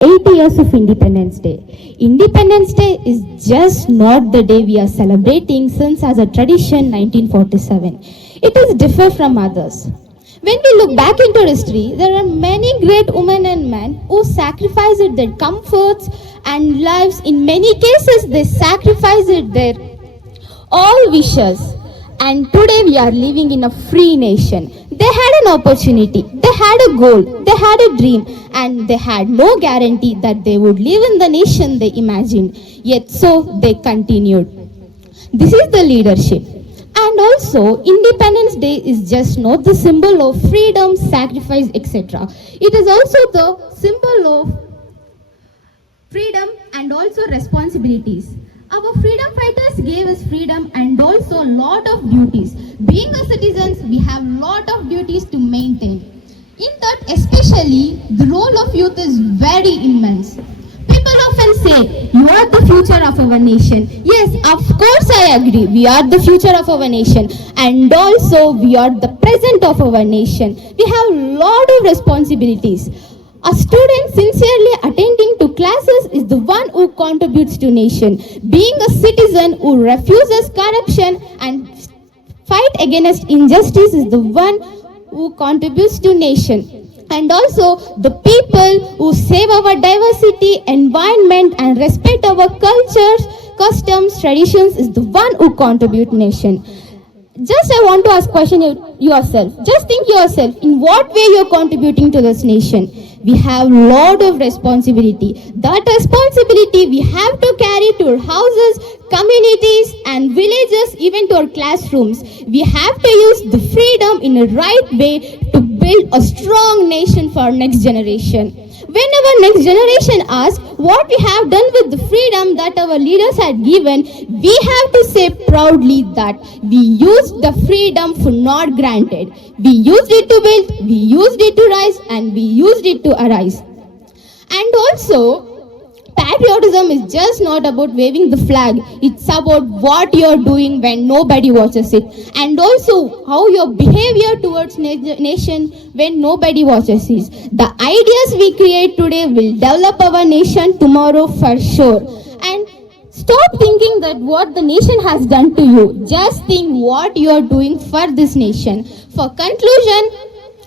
80 years of Independence Day. Independence Day is just not the day we are celebrating since as a tradition 1947. It is different from others. When we look back into history, there are many great women and men who sacrificed their comforts and lives. In many cases, they sacrificed their all wishes. And today we are living in a free nation. They had an opportunity, they had a goal, they had a dream, and they had no guarantee that they would live in the nation they imagined. Yet so they continued. This is the leadership. And also, Independence Day is just not the symbol of freedom, sacrifice, etc. It is also the symbol of freedom and also responsibilities. Our freedom fighters gave us freedom and also a lot of duties. Being a citizens, we have lot of duties to maintain. In that, especially, the role of youth is very immense. People often say, you are the future of our nation. Yes, of course I agree. We are the future of our nation. And also, we are the present of our nation. We have lot of responsibilities. A student sincerely attending to classes is the one who contributes to nation. Being a citizen who refuses corruption and fight against injustice is the one who contributes to nation. And also the people who save our diversity, environment and respect our cultures, customs, traditions is the one who contribute nation. Just I want to ask question yourself. Just think yourself, in what way you are contributing to this nation? We have lot of responsibility. That responsibility we have to carry to our houses, communities and villages, even to our classrooms. We have to use the freedom in a right way to build a strong nation for our next generation. When our next generation asks what we have done with the freedom that our leaders had given, we have to say proudly that we used the freedom for not granted. We used it to build, we used it to rise, and we used it to arise. And also, patriotism is just not about waving the flag. It's about what you're doing when nobody watches it. And also how your behavior towards nation when nobody watches it. The ideas we create today will develop our nation tomorrow for sure. And stop thinking that what the nation has done to you. Just think what you're doing for this nation. For conclusion,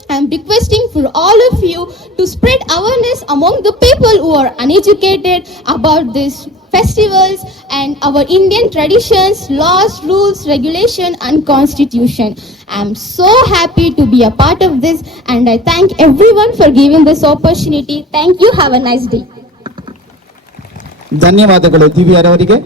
I'm requesting for all of you to spread awareness among the people who are uneducated about these festivals and our Indian traditions, laws, rules, regulation and constitution. I'm so happy to be a part of this and I thank everyone for giving this opportunity. Thank you. Have a nice day. ಧನ್ಯವಾದಗಳು ದಿವ್ಯಾರವರಿಗೆ.